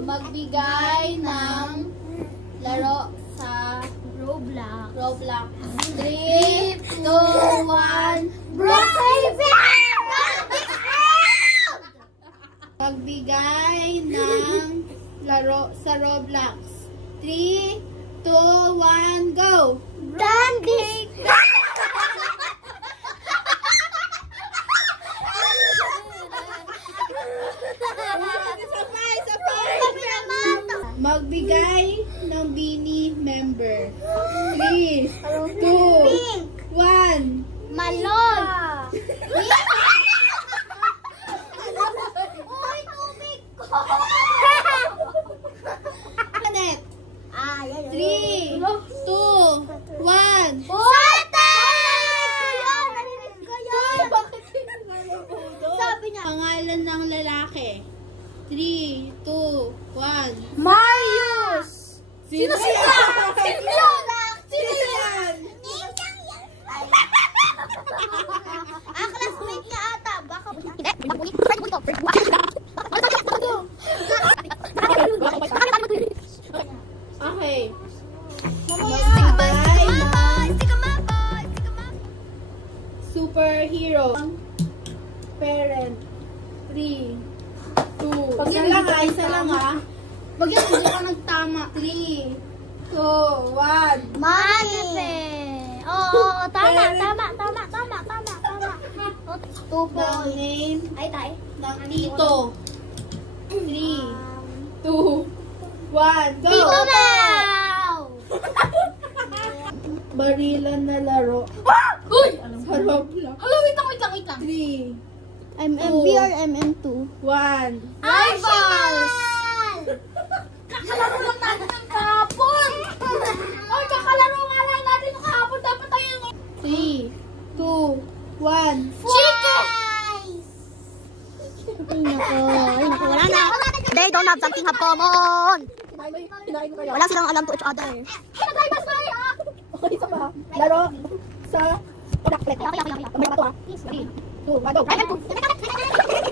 magbigay ng laro sa Roblox. 3, 2, 1, magbigay ng laro sa Roblox. 3, 2, 1, go! Dandy! Magbigay ng Bini member. 3, 2, 1. Malon! Uy, tubig ko! Anet. 3, 2, 1. Sata! Sabi niya. Pangalan ng lalaki. 3, 2, 1. Marius! Sino sila? Sino yun? Sino yan? Classmate niya ata. Baka Okay. Superhero. Parent. 3, 2. Isa lang ah. Bagyan mo ka nagtama. 3, 2, 1. Money! Oo, tama. The name Ay, tay. ng tito. 3, 2, 1, go! Tito Mau! Barilan na laro. Uy! Sa Roblox. Hala, wait lang. 3, MMB or MM2? 1. Eyeballs! Kakalaro lang natin ng kahapon! Ay, kakalaro nga lang natin ng kahapon. Dapat tayo yung... 3, 2, 1. Chico! Ay, naku, wala na. They don't have something have common. Wala silang alam to each other. Ay, nag-eyeballs na ah! Okay, isa pa. Laro sa chocolate. May bato ah. 3, 2, 1, go.